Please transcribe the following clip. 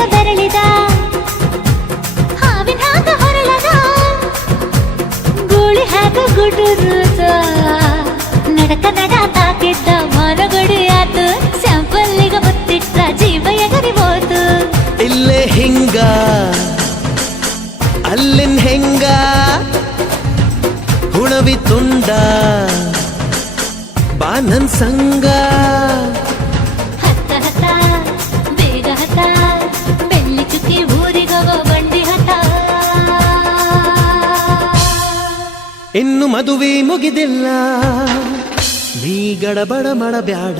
ಬೇಗ ಬೆರಳಿದ ಹಾವಿನ ಹಾಗ ಹೊರಳದ ಗೂಳಿ ಹಾಗ ಗುಡುರುದ ನಡಕ ನಡ ತಾಕಿದ್ದ ಮನಗಡಿ ಆತು ಸ್ಯಾಂಪಲ್ಲಿಗ ಮುತ್ತಿಟ್ಟ ಜೀವ ಎಗರಿ ಹೋತು ಇಲ್ಲೇ ಹಿಂಗ ಅಲ್ಲಿನ್ ಹೆಂಗ ಹುಣವಿ ತುಂಡ ಬಾ ನನ್ ಸಂಗ ಹತ್ತ ಹತ್ತ ಬೇಗ ಹತ್ತ ಬೆಳ್ಳಿ ಚುಕ್ಕಿ ಊರಿಗವ ಬಂಡಿ ಹತ್ತ ಇನ್ನು ಮದುವೆ ಮುಗಿದಿಲ್ಲ ನೀ ಗಡಬಡ ಮಾಡಬ್ಯಾಡ